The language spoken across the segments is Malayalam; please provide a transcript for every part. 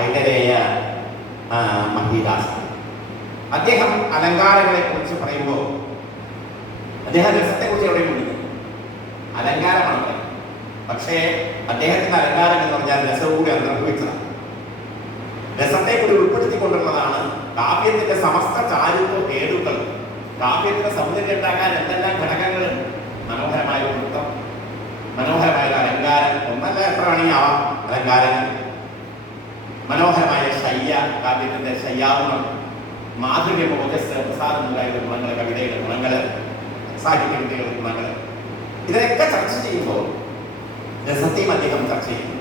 ഐതരേയ മഹീദാസ്. അദ്ദേഹം അലങ്കാരങ്ങളെ കുറിച്ച് പറയുമ്പോൾ അദ്ദേഹം രസത്തെക്കുറിച്ച് എവിടെ വിളിക്കുന്നു? അലങ്കാരമാണ്. പക്ഷേ അദ്ദേഹത്തിന്റെ അലങ്കാരം എന്ന് പറഞ്ഞാൽ രസകൂടി അന്തർഭവിച്ചതാണ്. രസത്തെ കൂടി ഉൾപ്പെടുത്തിക്കൊണ്ടുള്ളതാണ് കാവ്യത്തിന്റെ സമസ്ത ചാരുത്വ ഹേതുക്കൾ. കാവ്യത്തിന്റെ സൗന്ദര്യം ഉണ്ടാക്കാൻ എന്തെല്ലാം ഘടകങ്ങളുണ്ട്. മനോഹരമായ ഒരു വൃത്തം, മനോഹരമായ ഒരു അലങ്കാരം, ഒന്നല്ല എത്ര വേണമെങ്കിൽ ആവാം അലങ്കാരങ്ങൾ. മനോഹരമായ ശയ്യ, കാവ്യത്തിന്റെ ശയ്യാവുണം, മാധുര്യ ഓജസ്, പ്രസാദം മുതലായ ഗുണങ്ങൾ, കവിതയുടെ ഗുണങ്ങൾ, സാഹിത്യവിദ്യകളുടെ ഗുണങ്ങൾ, ഇതിനൊക്കെ ചർച്ച ചെയ്യുമ്പോൾ രസത്തെയും അദ്ദേഹം ചർച്ച ചെയ്യുന്നു.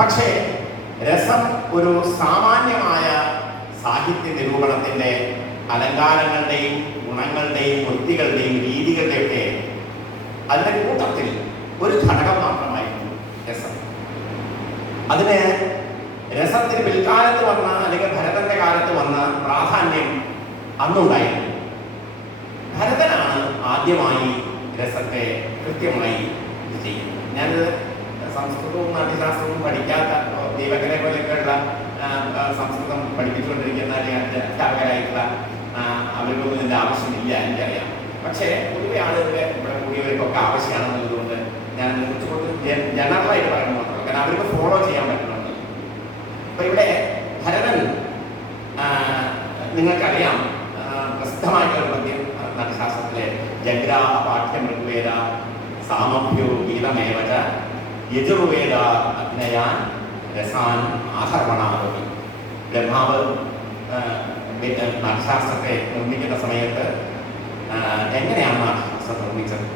പക്ഷേ രസം ഒരു സാമാന്യമായ സാഹിത്യ നിരൂപണത്തിന്റെ അലങ്കാരങ്ങളുടെയും ഗുണങ്ങളുടെയും വൃത്തികളുടെയും രീതികളുടെയൊക്കെ അതിന്റെ കൂട്ടത്തിൽ ഒരു ഘടകം മാത്രമായിരുന്നു രസം. അതിന് രസത്തിന് പിൽക്കാലത്ത് വന്ന അല്ലെങ്കിൽ ഭരതന്റെ കാലത്ത് വന്ന പ്രാധാന്യം അന്നുണ്ടായിരുന്നു. ഭരതനാണ് ആദ്യമായി രസത്തെ കൃത്യമായി ചെയ്യുന്നത്. ഞാനിത് സംസ്കൃതവും നാട്യശാസ്ത്രവും പഠിക്കാത്ത ദീപകനെ പോലെയൊക്കെയുള്ള സംസ്കൃതം പഠിപ്പിച്ചുകൊണ്ടിരിക്കുന്ന അല്ലെങ്കിൽ അധ്യാപകരായിട്ടുള്ള അവർക്കൊന്നും ഇതിൻ്റെ ആവശ്യമില്ല, എനിക്കറിയാം. പക്ഷേ പൊതുവെ ആളുകളെ ഇവിടെ കൂടിയവർക്കൊക്കെ ആവശ്യമാണെന്നുള്ളതുകൊണ്ട് ഞാൻ കുറച്ചുകൂടി ജനറലായിട്ട് പറയുന്നത് മാത്രമല്ല, കാരണം അവർക്ക് ഫോളോ ചെയ്യാൻ പറ്റുന്നുണ്ട്. അപ്പൊ ഇവിടെ ഭരതൻ നിങ്ങൾക്കറിയാം, പ്രസിദ്ധമായിട്ടുള്ള പദ്യം നാട്യശാസ്ത്രത്തിലെ ജഗ്രാഹ പാഠ്യം ഋഗ്വേദ സാമഭ്യോ ഗീതമേവച യജുർവേദ അഗ്നയാൻ രസാൻ ആഹർവണാവതി. ബ്രഹ്മാവ് നാട്യശാസ്ത്രത്തെ നിർമ്മിക്കുന്ന സമയത്ത് എങ്ങനെയാണ് നാട്യശാസ്ത്രം നിർമ്മിച്ചത്?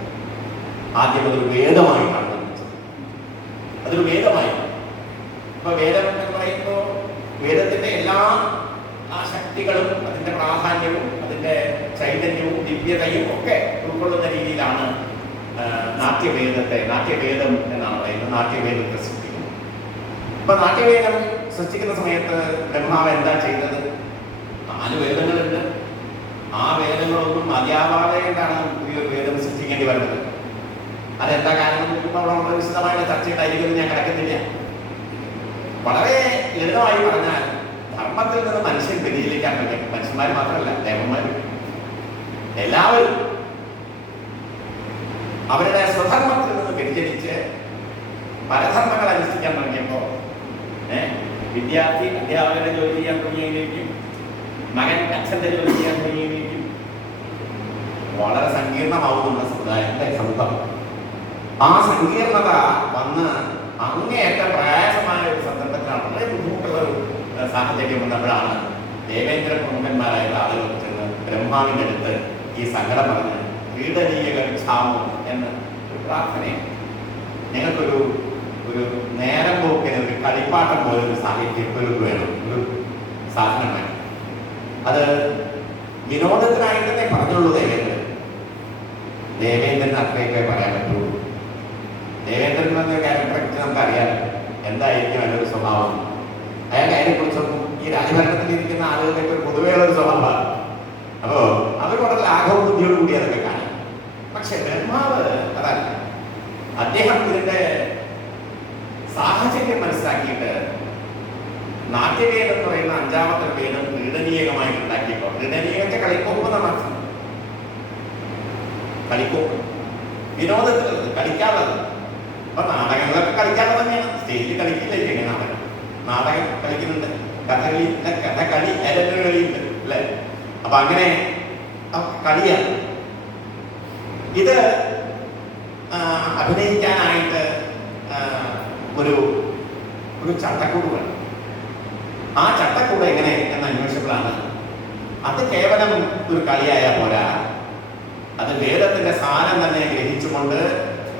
ആദ്യം അതൊരു വേദമായിട്ടാണ് നിർമ്മിച്ചത്. അതൊരു വേദമായി. ഇപ്പൊ വേദം എന്ന് പറയുമ്പോൾ വേദത്തിന്റെ എല്ലാ ആ ശക്തികളും അതിന്റെ പ്രാധാന്യവും അതിന്റെ ചൈതന്യവും ദിവ്യതയും ഒക്കെ ഉൾക്കൊള്ളുന്ന രീതിയിലാണ് നാട്യവേദം എന്നാണ് പറയുന്നത്. നാട്യവേദത്തെ സൃഷ്ടിക്കുന്നത്. അപ്പൊ നാട്യവേദം സൃഷ്ടിക്കുന്ന സമയത്ത് ബ്രഹ്മാവ് എന്താ ചെയ്തത്? 4 വേദങ്ങളുണ്ട്. ആ വേദങ്ങളൊന്നും മതിയാവാതെയാണ് പുതിയൊരു വേദം സൃഷ്ടിക്കേണ്ടി വരുന്നത്. അതെന്താ കാരണം നമ്മൾ വിശദമായ ചർച്ചയുണ്ടായിരിക്കുമെന്ന് ഞാൻ കിടക്കുന്നില്ല. വളരെ ലളിതമായി പറഞ്ഞാൽ ധർമ്മത്തിൽ നിന്ന് മനുഷ്യൻ വ്യതിചലിക്കാൻ പറ്റും. മനുഷ്യന്മാർ മാത്രമല്ല, ദേവന്മാരും എല്ലാവരും അവരുടെ സ്വധർമ്മത്തിൽ നിന്ന് വ്യതിചലിച്ച് പരധർമ്മങ്ങൾ അനുഷ്ഠിക്കാൻ തുടങ്ങിയപ്പോൾ വിദ്യാർത്ഥി അധ്യാപകരുടെ ജോലി ചെയ്യാൻ തുടങ്ങിയതിലേക്കും മകൻ അച്ഛൻ്റെ ജോലി ചെയ്യാൻ തുടങ്ങിയതിലേക്കും വളരെ സങ്കീർണമാവുന്ന സമുദായത്തിന്റെ സമൂഹം. ആ സങ്കീർണത വന്ന് അങ്ങേയറ്റം പ്രയാസമായ ഒരു സന്ദർഭത്തിലാണ്, വളരെ ബുദ്ധിമുട്ടുള്ള ഒരു സാഹചര്യം വന്നപ്പോഴാണ് ദേവേന്ദ്ര പ്രമുഖന്മാരായുള്ള ആളുകൾ ചെന്ന് ബ്രഹ്മാവിൻ്റെ അടുത്ത് ഈ സങ്കടം പറഞ്ഞ് ക്രീഡനീയക്ഷാമം എന്ന ഒരു പ്രാർത്ഥനയാണ്. ഞങ്ങൾക്കൊരു നേരം പോക്കിന് ഒരു കളിപ്പാട്ടം പോലെ ഒരു സാഹിത്യം വേണം, ഒരു സാധനം വേണം. അത് വിനോദത്തിനായിട്ട് തന്നെ പറഞ്ഞുള്ളൂ ദേവേന്ദ്രൻ അത്രയൊക്കെ പറയാൻ പറ്റുള്ളൂ. ദേവേന്ദ്രൻ എന്ന ക്യാരക്ടറെ കുറിച്ച് നമുക്കറിയാം എന്തായിരിക്കും അതിൻ്റെ ഒരു സ്വഭാവം. അയാൾക്ക് അതിനെക്കുറിച്ചൊന്നും ഈ രാജഭരണത്തിൽ ഇരിക്കുന്ന ആളുകളുടെ ഒരു പൊതുവെയുള്ള ഒരു സ്വഭാവമാണ്. അപ്പോ അവർ വളരെ ലാഘവ ബുദ്ധിയോട് കൂടി അതൊക്കെ കാണും. പക്ഷെ ബ്രഹ്മാവ് അതല്ല. അദ്ദേഹം ഇതിന്റെ സാഹചര്യം മനസ്സിലാക്കിയിട്ട് നാട്യവേദം എന്ന് പറയുന്ന 5ാമത്തെ വേദം ക്രീഡനീയകമായിട്ട് ഉണ്ടാക്കിയപ്പോൾ, ക്രീഡനീയത്തെ കളിക്കൊപ്പ് എന്നാണ് അർത്ഥം. കളിക്കൊപ്പ് വിനോദത്തിലുള്ളത്, കളിക്കാനുള്ളത്. അപ്പൊ നാടകങ്ങളൊക്കെ കളിക്കാനുള്ളത് തന്നെയാണ്. സ്റ്റേജിൽ കളിക്കില്ലേ? നാടകം കളിക്കുന്നുണ്ട്, കഥകളി കളിയുണ്ട് അല്ലേ? അപ്പൊ അങ്ങനെ കളിയാണ്. ഇത് അഭിനയിക്കാനായിട്ട് ഒരു ചട്ടക്കൂട് വേണം. ആ ചട്ടക്കൂട് എങ്ങനെ എന്ന് അന്വേഷിച്ചപ്പോഴാണ് അത് കേവലം ഒരു കളിയായാൽ പോരാ, അത് വേദത്തിന്റെ സാരം തന്നെ ഗ്രഹിച്ചുകൊണ്ട്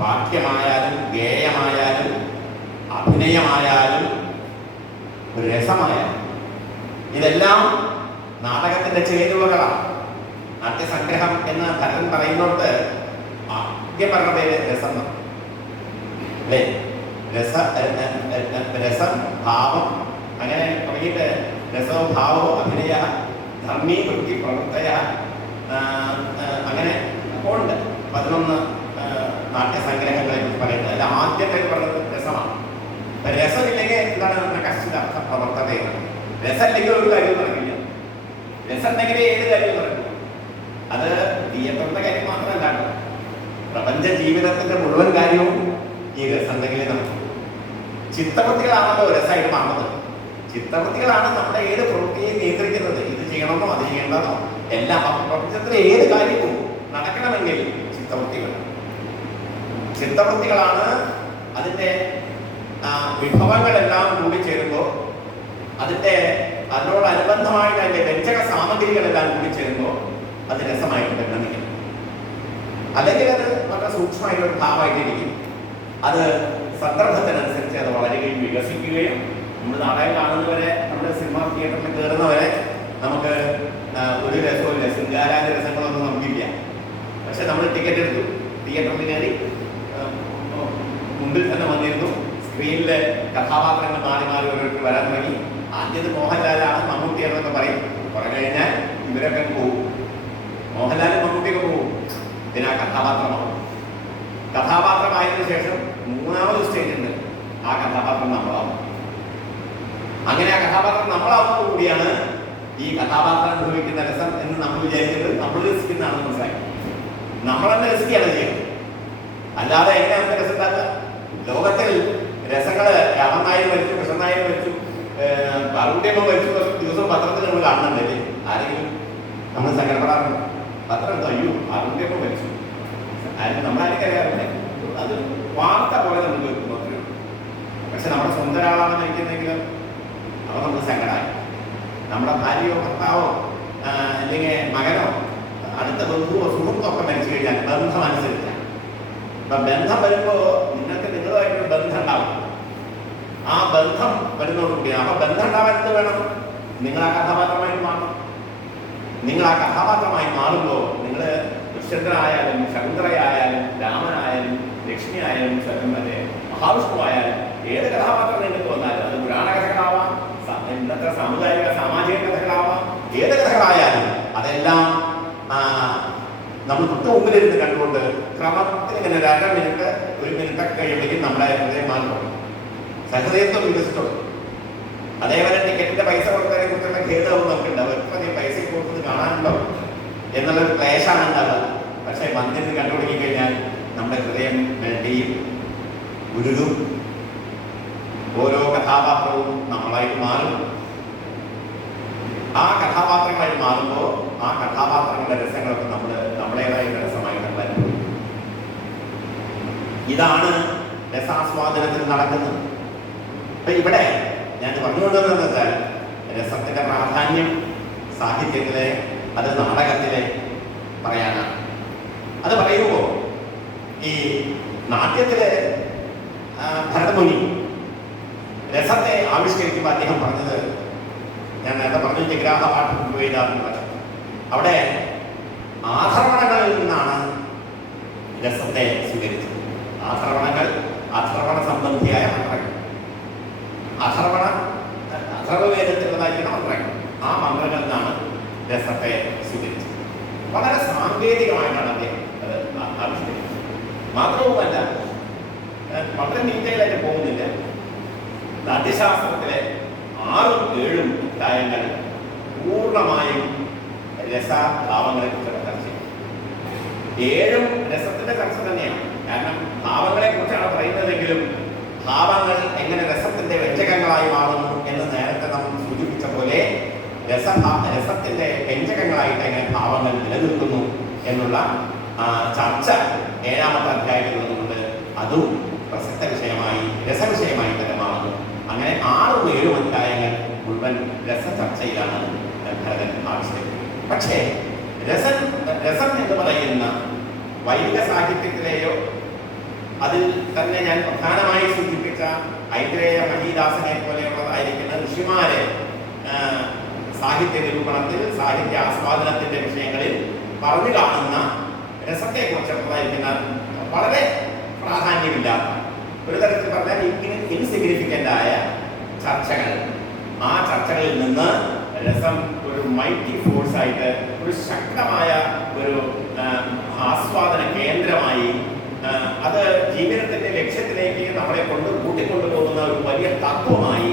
വാക്യമായാലും ഗേയമായാലും അഭിനയമായാലും ഒരു രസമായാലും ഇതെല്ലാം നാടകത്തിന്റെ ചേരുവകളാണ്. നാട്യസംഗ്രഹം എന്ന് ഭരതൻ പറയുന്നോട്ട് ആദ്യം പറഞ്ഞ പേര് രസം അല്ലേ? രസം, ഭാവം, അങ്ങനെ തുടങ്ങിയിട്ട് രസോ ഭാവോ അഭിനയ ധർമ്മീ വൃത്തി പ്രവൃത്തയ, അങ്ങനെ ഉണ്ട് 11 നാട്യസംഗ്രഹങ്ങളെ കുറിച്ച് പറയുന്നത്. അതിൽ ആദ്യത്തെ പറഞ്ഞത് രസമാണ്. രസമില്ലെങ്കിൽ എന്താണ് നമ്മുടെ കശ്ചിതാർത്ഥ പ്രവർത്തതയാണ്. രസമില്ലെങ്കിൽ ഒരു കാര്യവും നടക്കില്ല. രസം ഉണ്ടെങ്കിൽ ഏത് കാര്യവും നടക്കും. അത് തീയത്തിന്റെ കാര്യം മാത്രമല്ല, പ്രപഞ്ച ജീവിതത്തിന്റെ മുഴുവൻ കാര്യവും ഈ രസം ഉണ്ടെങ്കിലേ നടക്കും. ചിത്തവൃത്തികളാണല്ലോ രസമായിട്ട് മാറുന്നത്. ചിത്തവൃത്തികളാണ് നമ്മുടെ ഏത് പ്രവൃത്തിയെയും നിയന്ത്രിക്കുന്നത്. ഇത് ചെയ്യണമെന്നോ അത് ചെയ്യേണ്ടതോ എല്ലാം. പ്രപഞ്ചത്തിലെ ഏത് കാര്യവും നടക്കണമെങ്കിൽ ചിത്തവൃത്തികളാണ് അതിൻ്റെ വിഭവങ്ങളെല്ലാം കൂടി ചേരുമ്പോൾ, അതിനോടനുബന്ധമായിട്ട് അതിൻ്റെ വ്യഞ്ജക സാമഗ്രികളെല്ലാം കൂടി ചേരുമ്പോൾ അത് രസമായിട്ട് പരിണമിക്കും. അല്ലെങ്കിൽ അത് വളരെ സൂക്ഷ്മമായിട്ടൊരു ഭാവമായിട്ടിരിക്കും. അത് സന്ദർഭത്തിനനുസരിച്ച് അത് വളരുകയും വികസിക്കുകയും നമ്മൾ നാടകം കാണുന്നവരെ, നമ്മുടെ സിനിമ തിയേറ്ററിൽ കയറുന്നവരെ നമുക്ക് ഒരു രസവും ഇല്ല, ശൃംഗാരാതി രസങ്ങളൊന്നും നമുക്കില്ല. പക്ഷെ നമ്മൾ ടിക്കറ്റ് എടുത്തു, തിയേറ്ററിൽ കയറി, മുമ്പിൽ തന്നെ വന്നിരുന്നു, സ്ക്രീനിൽ കഥാപാത്രങ്ങൾ മാറി മാറി ഓരോരുത്തർ വരാൻ തുടങ്ങി. ആദ്യത് മോഹൻലാലാണ്, മമ്മൂട്ടിയാണെന്നൊക്കെ പറയും. കുറെ കഴിഞ്ഞാൽ ഇവരൊക്കെ പോകും. മോഹൻലാലും മമ്മൂട്ടിയൊക്കെ പോകും. പിന്നെ ആ കഥാപാത്രമാവും. കഥാപാത്രമായതിനു ശേഷം മൂന്നാമത് സ്റ്റേജ് ഉണ്ട്, ആ കഥാപാത്രം നമ്മളാവും. അങ്ങനെ ആ കഥാപാത്രം നമ്മളാവുന്നത് കൂടിയാണ് ഈ കഥാപാത്രം അനുഭവിക്കുന്ന രസം എന്ന് നമ്മൾ വിചാരിക്കുന്നത് നമ്മൾ രസിക്കുന്നതാണെന്ന് മനസ്സിലാക്കി. നമ്മൾ തന്നെ രസിക്കുകയാണ് ചെയ്യുന്നത്. അല്ലാതെ എങ്ങനെ നമുക്ക് രസം ഉണ്ടാക്കുക? ലോകത്തിൽ രസങ്ങള് രാമനായർ മരിച്ചു, കൃഷ്ണനായർ മരിച്ചു, പാർവതിയമ്മ മരിച്ചു, ദിവസം പത്രത്തിൽ നമ്മൾ കാണുന്നുണ്ടല്ലേ? ആരെങ്കിലും നമ്മൾ സങ്കടപ്പെടാറുണ്ട്? പത്രം എടുത്തു, അയ്യോ പാർവതിയമ്മ മരിച്ചു, നമ്മളായിരിക്കും അറിയാറുണ്ട്. അത് വാർത്ത പോലെ നമുക്ക് വെക്കുന്നു. പക്ഷെ നമ്മുടെ സ്വന്തം ഒരാളാണെന്ന് നയിക്കുന്നെങ്കിലും അവ നമുക്ക് സങ്കടമായി. നമ്മുടെ ഭാര്യയോ ഭർത്താവോ അല്ലെങ്കിൽ മകനോ അടുത്ത ബന്ധുവോ സുഹൃത്തോ ഒക്കെ മരിച്ചു കഴിഞ്ഞാൽ ബന്ധം അനുസരിച്ചാണ്. അപ്പൊ ബന്ധം വരുമ്പോൾ നിങ്ങൾക്ക് നിങ്ങളുമായിട്ടൊരു ബന്ധം ഉണ്ടാവും. ആ ബന്ധം വരുന്നതോടുകൂടിയാണ്. അപ്പൊ ബന്ധം ഉണ്ടാവാൻ എന്ത് വേണം? നിങ്ങൾ ആ കഥാപാത്രമായി മാറണം. നിങ്ങൾ ആ കഥാപാത്രമായി മാറുമ്പോൾ നിങ്ങൾ ദുഷ്യന്തനായാലും ശകുന്തളയായാലും രാമനായാലും ലക്ഷ്മി ആയാലും മഹാവിഷ്ണു ആയാലും ഏത് കഥാപാത്രം നിങ്ങൾക്ക് വന്നാലും, അത് പുരാണ കഥകളാവാം, ഇന്നത്തെ സാമുദായിക സാമാജിക കഥകളാവാം, ഏത് കഥകളായാലും അതെല്ലാം നമ്മൾ തൊട്ട് മുമ്പിലിരുന്ന് കണ്ടുകൊണ്ട് ക്രമത്തിൽ ഇങ്ങനെ 2 മിനിറ്റ് 1 മിനിറ്റൊക്കെ കഴിയുമ്പോഴേക്കും നമ്മുടെ ഹൃദയം മാറും, സഹൃദയത്വം വികസിച്ചോളും. അതേപോലെ ടിക്കറ്റിന്റെ പൈസ കൊടുത്തതിനെ കുറിച്ചുള്ള ഖേദവും നമുക്കുണ്ടാവും. എത്ര പൈസ കൊടുത്തത് കാണാനുണ്ടോ എന്നുള്ളൊരു ക്ലേശാണ് ഉണ്ടാവുക. പക്ഷെ മന്ദിരത്തിൽ കണ്ടു തുടങ്ങിക്കഴിഞ്ഞാൽ നമ്മുടെ ഹൃദയം വേണ്ടിയും ഗുരുവും ഓരോ കഥാപാത്രവും നമ്മളായിട്ട് മാറും. ആ കഥാപാത്രങ്ങളായിട്ട് മാറുമ്പോൾ ആ കഥാപാത്രങ്ങളുടെ രസങ്ങളൊക്കെ നമ്മുടേതായ രസമായി നമ്മൾ അനുഭവിക്കും. ഇതാണ് രസാസ്വാദനത്തിൽ നടക്കുന്നത്. അപ്പൊ ഇവിടെ ഞാൻ പറഞ്ഞുകൊണ്ടുവന്നത് വെച്ചാൽ രസത്തിന്റെ പ്രാധാന്യം സാഹിത്യത്തിലെ, അത് നാടകത്തിലെ പറയാനാണ്. അത് പറയുമ്പോൾ ഈ നാട്യത്തിലെ ഭരതമുനി രസത്തെ ആവിഷ്കരിക്കുമ്പോൾ അദ്ദേഹം പറഞ്ഞത്, ഞാൻ നേരത്തെ പറഞ്ഞു ജഗ്രാഹ പാഠം കൊണ്ടുപോയിടാറുള്ളത്, അവിടെ ആധർവണങ്ങളിൽ നിന്നാണ് രസത്തെ സ്വീകരിച്ചത്. അഥർവണ സംബന്ധിയായ മന്ത്രങ്ങൾ, അഥർവവേദത്തിലുള്ളതായിരിക്കണം മന്ത്രങ്ങൾ. ആ മന്ത്രങ്ങളിൽ നിന്നാണ് രസത്തെ സ്വീകരിച്ചത്. വളരെ സാങ്കേതികമായിട്ടാണ് അദ്ദേഹം അത് ആവിഷ്കരിച്ചത്. മാത്രവുമല്ല, വളരെ ഡീറ്റെയിലായിട്ട് പോകുന്നില്ല, നാട്യശാസ്ത്രത്തിലെ 6ഉം 7ഉം അധ്യായങ്ങൾ പൂർണ്ണമായും രസഭാവങ്ങളെ കുറിച്ചുള്ള ചർച്ച ചെയ്യും. 7ഉം രസത്തിന്റെ ചർച്ച തന്നെയാണ്. കാരണം ഭാവങ്ങളെ കുറിച്ചാണ് പറയുന്നതെങ്കിലും ഭാവങ്ങൾ എങ്ങനെ രസത്തിന്റെ വ്യഞ്ജകങ്ങളായി മാറുന്നു എന്ന് നേരത്തെ നമ്മൾ സൂചിപ്പിച്ച പോലെ രസത്തിന്റെ വ്യഞ്ജകങ്ങളായിട്ട് എങ്ങനെ ഭാവങ്ങൾ നിലനിൽക്കുന്നു എന്നുള്ള ചർച്ച 7ാമത്തെ അധ്യായത്തിലുള്ളതുകൊണ്ട് അതും പ്രസക്ത വിഷയമായി, രസവിഷയമായി തന്നെ മാറുന്നു. അങ്ങനെ 6ഉം 7ഉം അധ്യായങ്ങൾ മുഴുവൻ രസചർച്ചയിലാണ് ഭരതൻ ആവിഷ്കരിക്കുന്നത്. പക്ഷേ രസം എന്ന് പറയുന്ന വൈദിക സാഹിത്യത്തിലെയോ അതിൽ തന്നെ ഞാൻ പ്രധാനമായി സൂചിപ്പിച്ച ഐത്രേയ മഹീദാസനെ പോലെയുള്ളതായിരിക്കുന്ന ഋഷിമാരെ സാഹിത്യ നിരൂപണത്തിൽ, സാഹിത്യ ആസ്വാദനത്തിന്റെ വിഷയങ്ങളിൽ പറഞ്ഞു കാണുന്ന രസത്തെക്കുറിച്ചുള്ളതായിരിക്കുന്ന വളരെ പ്രാധാന്യമില്ലാത്ത, ഒരു തരത്തിൽ പറഞ്ഞാൽ ഇൻസിഗ്നിഫിക്കൻ്റ് ആയ ചർച്ചകൾ, ആ ചർച്ചകളിൽ നിന്ന് രസം ഒരു മൈറ്റി ഫോഴ്സ് ആയിട്ട്, ഒരു ശക്തമായ ഒരു ആസ്വാദന കേന്ദ്രമായി, അത് ജീവിതത്തിന്റെ ലക്ഷ്യത്തിലേക്ക് നമ്മളെ കൂട്ടിക്കൊണ്ടു ഉയർത്തിക്കൊണ്ടുപോകുന്ന ഒരു വലിയ തത്വമായി